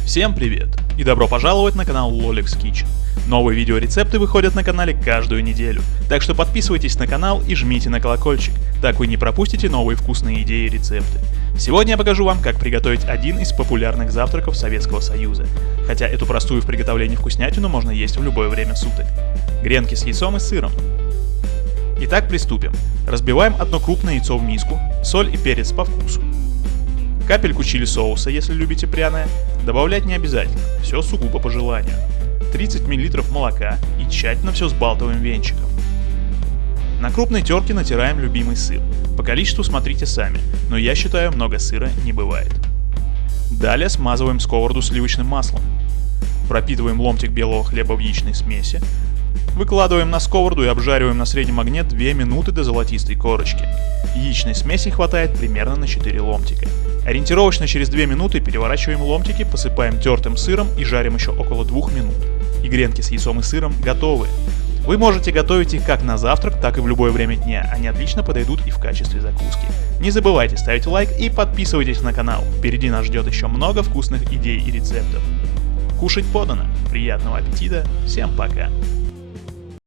Всем привет и добро пожаловать на канал Lolix Kitchen. Новые видеорецепты выходят на канале каждую неделю, так что подписывайтесь на канал и жмите на колокольчик, так вы не пропустите новые вкусные идеи и рецепты. Сегодня я покажу вам, как приготовить один из популярных завтраков Советского Союза, хотя эту простую в приготовлении вкуснятину можно есть в любое время суток. Гренки с яйцом и сыром. Итак, приступим. Разбиваем одно крупное яйцо в миску, соль и перец по вкусу. Капельку чили соуса, если любите пряное. Добавлять не обязательно, все сугубо по желанию. 30 мл молока и тщательно все сбалтываем венчиком. На крупной терке натираем любимый сыр. По количеству смотрите сами, но я считаю, много сыра не бывает. Далее смазываем сковороду сливочным маслом. Пропитываем ломтик белого хлеба в яичной смеси. Выкладываем на сковороду и обжариваем на среднем огне 2 минуты до золотистой корочки. Яичной смеси хватает примерно на 4 ломтика. Ориентировочно через 2 минуты переворачиваем ломтики, посыпаем тертым сыром и жарим еще около 2 минут. И гренки с яйцом и сыром готовы. Вы можете готовить их как на завтрак, так и в любое время дня, они отлично подойдут и в качестве закуски. Не забывайте ставить лайк и подписывайтесь на канал, впереди нас ждет еще много вкусных идей и рецептов. Кушать подано, приятного аппетита, всем пока!